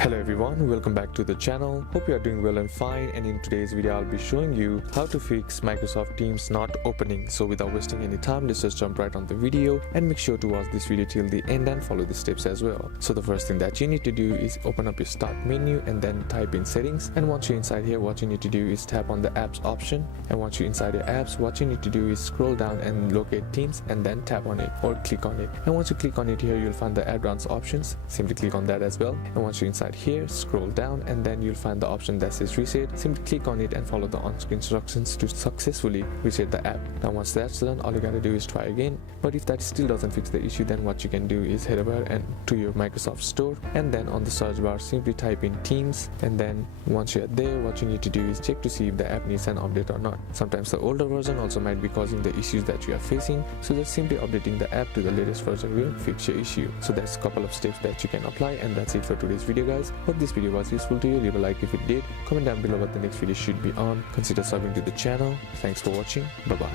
Hello everyone, welcome back to the channel. Hope you are doing well and fine, and in today's video I'll be showing you how to fix Microsoft Teams not opening. So without wasting any time, let's just jump right on the video and make sure to watch this video till the end and follow the steps as well. So the first thing that you need to do is open up your start menu and then type in settings, and once you're inside here, what you need to do is tap on the apps option, and once you're inside your apps, what you need to do is scroll down and locate Teams and then tap on it or click on it. And once you click on it here, you'll find the advanced options. Simply click on that as well, and once you're inside here, scroll down and then you'll find the option that says reset. Simply click on it and follow the on-screen instructions to successfully reset the app. Now once that's done, all you gotta do is try again. But if that still doesn't fix the issue, then what you can do is head over and to your Microsoft Store, and then on the search bar simply type in Teams, and then once you're there, what you need to do is check to see if the app needs an update or not. Sometimes the older version also might be causing the issues that you are facing, so just simply updating the app to the latest version will fix your issue. So that's a couple of steps that you can apply, and that's it for today's video guys. Hope this video was useful to you. Leave a like if it did, comment down below what the next video should be on, consider subbing to the channel. Thanks for watching, bye bye.